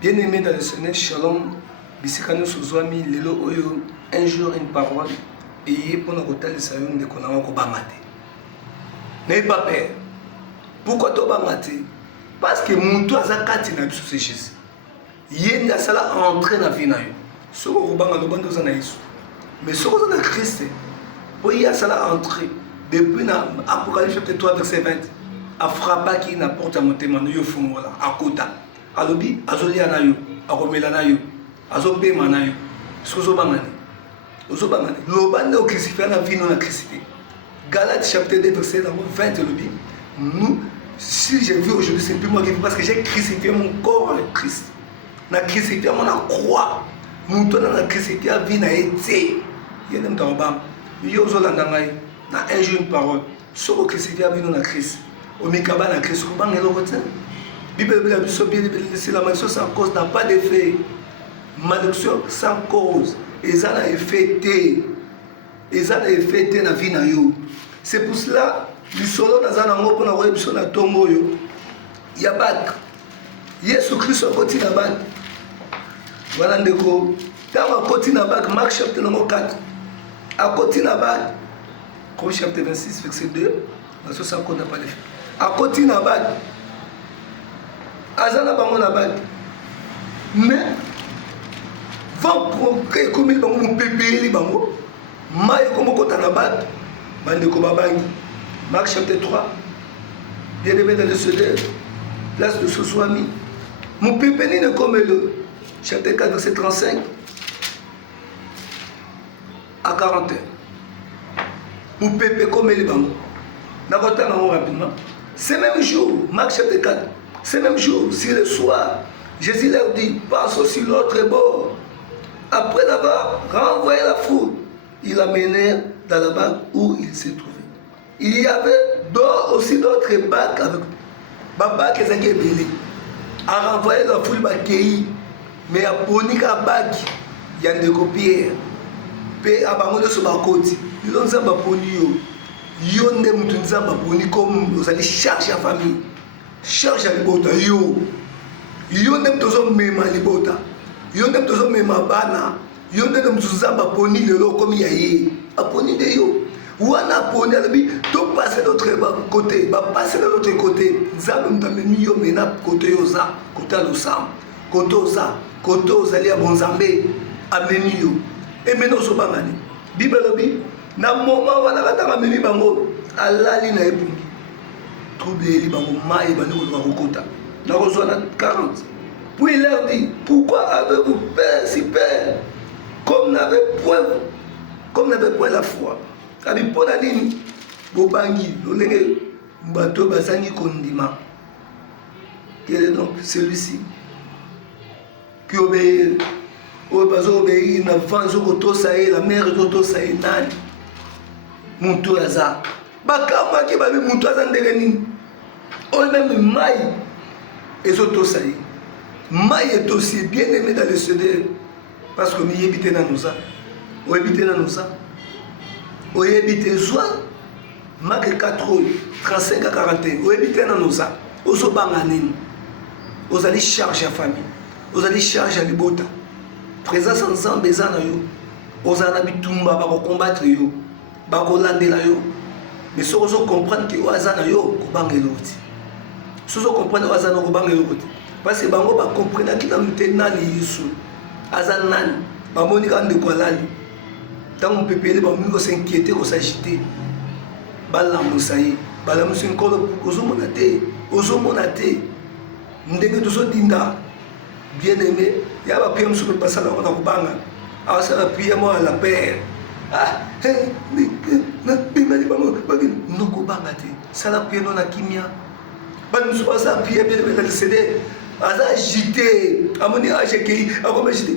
Bien-aimé dans le Seigneur, Shalom, Bisikano Suzwami, Lelo Oyo, un jour une parole, et pour nous côté de Sayon de Konama Kobamate. N'ayez pas peur. Pourquoi tu bamate? Parce que mon toit a kati na biso Jésus. Yé na sala entrer na vie na yo. Soko kobanga lobando za na Yesu. Mais soko za na Christ, pour y a sala entrer depuis na Apocalypse chapitre 3 verset 20. A frappa qui na porte à monter mano yo fongola à kota. Alobi azolia na yo, akomela na yo, azopema na yo. Soko bangani. Ozobangani. Lobando o crucifié na vie na Christ. Galates chapitre 2 verset 20 alobi. Nous, si j'ai vu aujourd'hui, c'est plus moi qui vis parce que j'ai crucifié mon corps avec Christ. Na crucifié mon croix. Mon temps na crucifié la vie na été. Il y a des gens qui ont dit na un jour une parole. Si on crucifié la vie na Christ, au Mikaba na Christ, on va le Bible bien c'est la malédiction sans cause n'a pas d'effet. Malédiction sans cause. Et ça a effet. Et ça a effet dans la vie na yo. C'est pour cela. Lisolo nazana ngopo na webiso na tombo yo ya bak Yesu Kristo akoti na bak wana ndeko tama akoti na bak Marc chapitre 4 akoti na bak Proverbe chapitre 26 verset 2 parce que ça compte pas les akoti na bak azana bango na bak mais vont pour comme bango mon bébé li bango mai comme kota na bak bandeko babangi Marc chapitre 3, bien-aimé dans le Seigneur, place de Soswami. Mon pépé n'est comme le chapitre 4, verset 35 à 41. Mon pépé comme le bango. N'attendons rapidement. Ce même jour, Marc chapitre 4, ce même jour, si le soir, Jésus leur dit, passe aussi l'autre bord. Après avoir renvoyé la foule, il l'amenait dans la barque où il se trouvait. Il y avait aussi d'autres bacs avec Baba qui est belé. A renvoyé la foule bakei, mais à Ponika bac, il y a des copiers. Pe abango de ce bakoti. Ils ont ça baponi yo. Yo ne mutunza baponi comme vous allez chercher la famille. Cherche à libota yo. Yo ne mtozo mema libota. Yo ne mtozo mema bana. Yo ne mtozo baponi lelo comme yaye. Aponi de yo. Ou on a poni tout passer de l'autre côté, passer de l'autre côté. Zam m'tameni yo mena côté yoza, côté l'osam, côté oza, côté ozali à bonzambe, ameni yo. Et maintenant so bangani. Bible lobi na moment wana katanga memi bango alali na epungi. Trouble li bango mai bani ko kokota. Na ko na 40. Puis il leur dit, pourquoi avez-vous peur si peur comme n'avait point la foi. Kabi pona nini bobangi lolenge bato bazangi kondima. Quel est donc celui-ci qui obéit au bazo obéit na vanzo koto sae la mère koto sae nani muntu aza bakama ki babi muntu aza ndenge nini o même mai ezoto sae mai est aussi bien aimé dans le Seigneur parce que mi yebite na nous ça o yebite na nous ça o yebite zwa Marc 4 35 à 41 o yebite na nous ça o so banga nini os allez charger la famille os allez charger libota présence ensemble ezana yo os ana bitumba ba ko combattre yo ba ko landela yo mais so ozo comprendre que o azana yo ko bangelo ti so ozo comprendre o azana ko bangelo ti parce que bango ba comprendre ki na mtenani Yesu azana nani ba monika ndeko alali tant pepele ba mungo s'inquiéter ko s'agiter bala musayi bala musin ko ozo monate ndenge tozo dinda bien aimé ya ba piem sur passer la on banga a ça prier moi la paix ah na bimani bango bagin no ko banga te sala prier non na kimia ban musu pasa prier bien bien le cd aza agité amoni ajeki akoma agité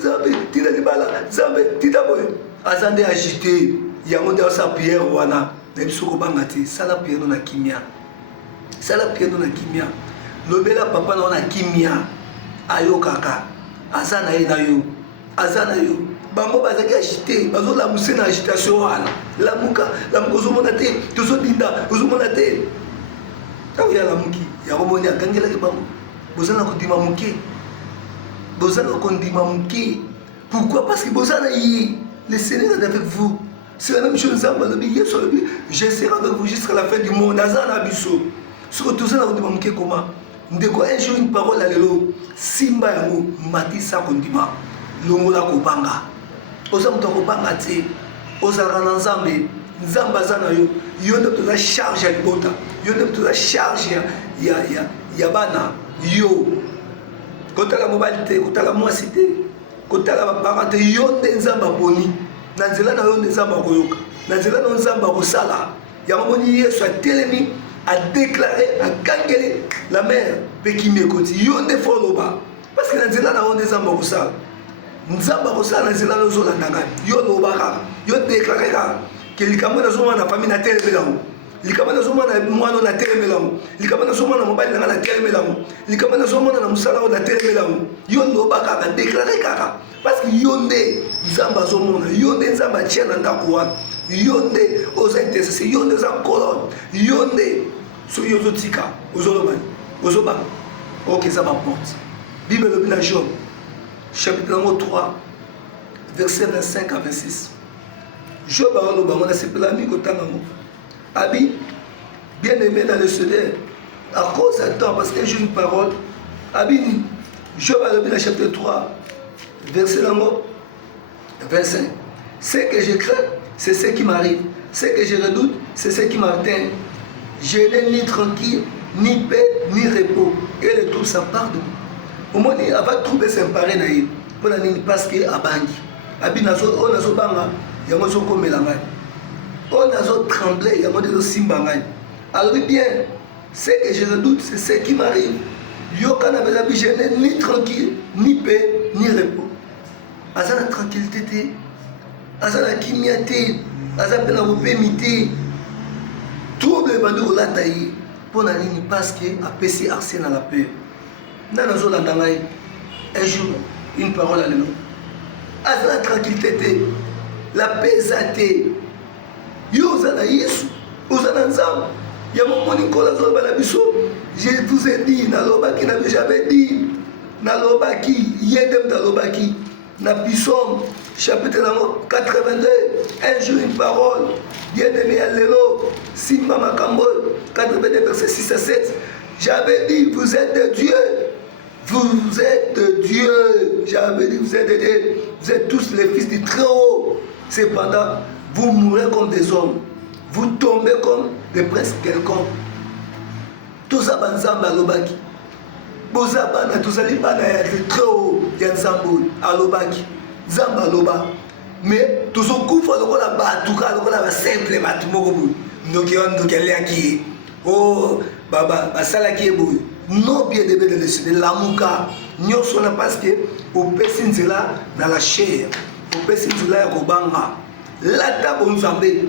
zambe tina libala zambe tita boy azande agité ya monde sa prière wana na biso ko banga te sala prier non na kimia lobela papa na kimia ayo kaka azana na yo bango bazaki agité bazo la musse na agitation wana lamuka ozomona te tozodinda ozomona te tango ya lamuki ya komoni akangelaki bango bozana kodima moke Bozana kondima muke. Pourquoi? Parce que Bozana y le Seigneur est avec vous. C'est la même chose. Je serai avec vous jusqu'à la fin du monde. Azana biso. Surtout ça, on demande comment. Ndeko un jour une parole à l'élo. Simba yango matisa kondima. Longola kobanga. Oza muto kobanga te. Oza kana nzambe. Nzamba zana yo. Yo nde la charge ya libota. Yo nde la charge ya bana. Yo. Kotala mobile te, kotala mwasi te. Kotala baparent te. Yo nde nzamba boni. Na nzela na yo nde nzamba koyoka. Na nzela na nzamba kosala. Yango boni Yesu a telemi. A déclaré, a gagné la mère Pekime Koti. Yonde Foloba. Parce que Nanzela n'a pas de Zambaroussa. Nzambaroussa, Nanzela n'a pas de Yolobara. Yon déclaré que les Camerounais sont en famille na tel mélange. Les Camerounais sont en moi na tel mélange. Les Camerounais sont en mobile na tel mélange. Les Camerounais sont en Moussala na tel mélange. Yolobara a déclaré Kara. Parce que Yonde Zamba Zomona, Yonde Zamba Tchena Ndakouan. Yonde aux intercesseurs, yonde aux colonnes, yonde sur Yozotika, aux Oloban, aux Oban. Ok, ça m'apporte. Bible de Job, chapitre 3, verset 25 à 26. Job a Oloban, on a ses plans, Abi, bien aimé dans le Seigneur, à cause de temps, parce que j'ai une parole, Abi, Job a Oloban, chapitre 3, verset 25. Ce que je crains, c'est ce qui m'arrive. Ce que je redoute, c'est ce qui m'atteint. Je n'ai ni tranquille, ni paix, ni repos. Et le tout s'empare de moi. Au moins, il va trouver s'emparer d'ailleurs. Parce que Abangi. Abinazo, on a zo banga, il y a un zo comme l'angai. On a zo tremblé, il y a un zo simbangai. Alors bien, ce que je redoute, c'est ce qui m'arrive. Yoka n'a pas je n'ai ni tranquille, ni paix, ni repos. Asa la tranquillité. Aza la kimiate, aza pena opemite, trouble bandu la taille, pour la ligne parce que a PC arsène à la paix. Nana zola dangai, un jour, une parole à l'élo. Aza la tranquillité, la paix zate, yo zana yesu, ozana nzam, yamo moni kola zola balabiso, je vous ai dit, nalobaki n'avait jamais dit, nalobaki, yedem nalobaki, na Psaume chapitre 82, un jour une parole, bien aimé à l'élo, Simba Makambo, 82 verset 6 à 7. J'avais dit, vous êtes de Dieu, vous êtes de Dieu. J'avais dit, vous êtes de Dieu, vous êtes tous les fils du Très-Haut. Cependant, vous mourrez comme des hommes, vous tombez comme des princes quelconques. Tout ça, Banzamba Alobaki. Bozabana, tout ça, Libana, le Très-Haut, Yanzambo, Alobaki. Zamba loba mais toujours kufa lokola batuka lokola ba simple batu moko ndoki ndoki aliaki oh baba basala ki ebo non bien de le Seigneur lamuka nyoso na parce que au pesi nzela na la chair au pesi nzela ya kobanga lata bonzambe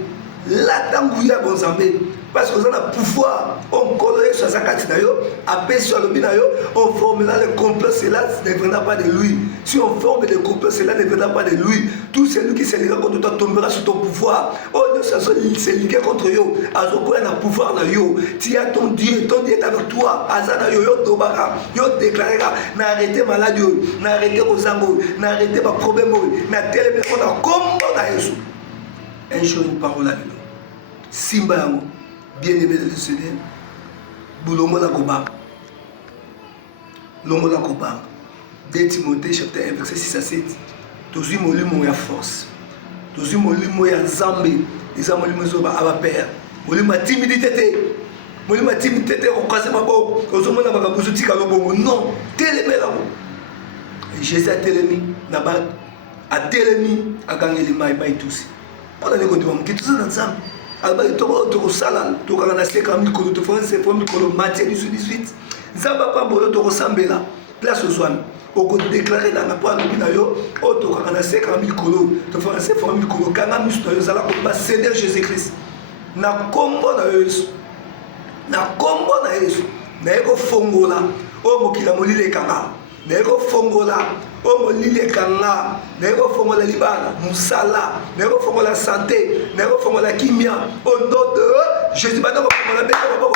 lata nguya bonzambe parce que on a pouvoir on colore sur sa carte d'ailleurs après sur le binayo on formera le complot cela ne viendra pas de lui si on forme le complot cela ne viendra pas de lui tout celui qui se liguera contre toi tombera sur ton pouvoir oh non ça se liguer contre yo azoko na pouvoir na yo tu as ton Dieu est avec toi azana yo yo tobaka yo déclarera na arrêter maladie na arrêter kozango na arrêter ba problème na télé on a combo na Yesu un jour une parole à lui Simba yango bien-aimé de le Seigneur, Boulongo la Koba. Longo la Koba. 2 Timothée chapitre 1 verset 6 à 7. Tozu molimo ya force. Tozu molimo ya Nzambe. Eza molimo zoba aba père. Molimo timidité. Molimo timidité ko kwase maboko. Ozomona bakabuzu tika lobongo. Non, télémé là. Jésus a télémi na ba a télémi akangeli mai bai tous. Pour aller continuer mon kitu za Nzambe. Alors, tu as salal, tu as 50 000 tu as 50 000 Matthieu 18. Zamba pas bolo tu as là. Place aux soins. Au côté déclaré dans la poire de Binayo, tu as 50 000 tu as 50 000 quand même tu as céder Jésus-Christ. Na combo na Yesu. Na combo na Yesu. Na eko fongola. O mokila molile kanga. Na eko fongola. o molili ekanga nayeko fongola libala musala nayeko fongola santé nayeko fongola kimia au nom de Jésus bana fongola beta baba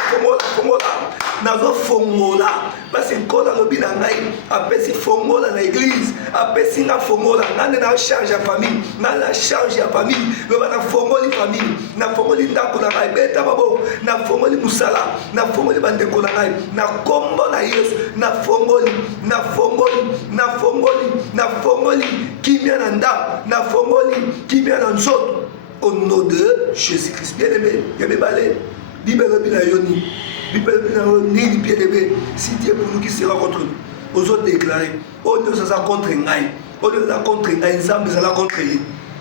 fongola nazo fongola parce que kola lobi na ngai apesi fongola na église apesi nga fongola ngane na charge ya famille na la charge ya famille loba na fongoli famille na fongoli ndako na ngai beta babo na fongoli musala na fongoli bandeko na ngai na kombo na Yesu na fongoli kimia na nda na fongoli kimia na nzoto au nom de Jésus-Christ. Bien aimé, ya bebale Bible bina yoni Bible bina ni bien aimé, si Dieu pour nous qui sera contre nous aux autres déclarés on nous a contre ngai on nous a contre ngai nzambe za la contre lui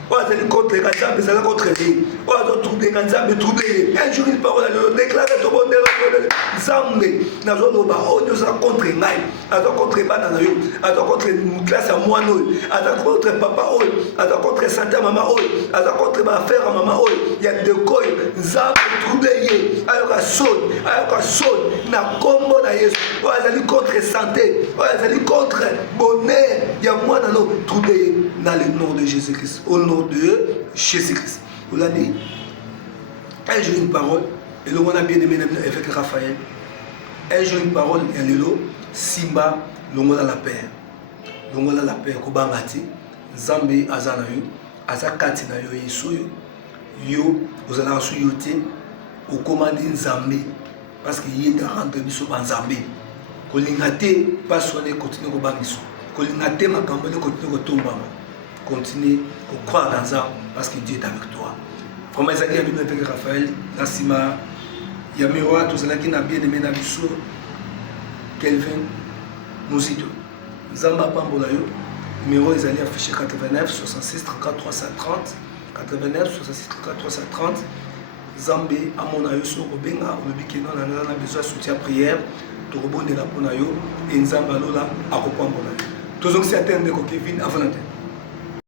on a contre nzambe za la contre lui on a troublé nzambe troublé un jour une parole de déclarer tout bon nzambe nazo loba on nous a contre ngai azo contre bana na yo azo contre classe à moi no azo contre papa o azo contre santé maman o azo contre ma frère maman o il y a de quoi nzambe troublé ye ayoka son na kombo na Yesu o azali contre santé o azali contre bonheur ya moi na no troublé dans le nom de Jésus-Christ au nom de Jésus-Christ. Vous l'avez dit un jour une parole et le monde a bien aimé avec Raphaël un jour une parole et un lelo Simba longola la paix kobangati Nzambe azana yo azakati na yo Yesu yo ozala su yo te okomandi Nzambe parce que yé da rendre biso ba Nzambe kolinga te pasone continue ko bangiso kolinga te makambo ne continue ko tombama continue ko croire dans ça parce que Dieu est avec toi. Vraiment ezaki ya bino avec Raphaël na sima ya miroir tozalaki na bien aimé na biso Kelvin Muzito Nzamba pambola yo numéro ezali affiché 89 66 34 330 89 66 34 330 Nzambe amona yo so kobenga olobi keno na besoin soutien prière tokobondela mpona yo e Nzambe alola akopambola yo tozongisi atende ko Kevin avant la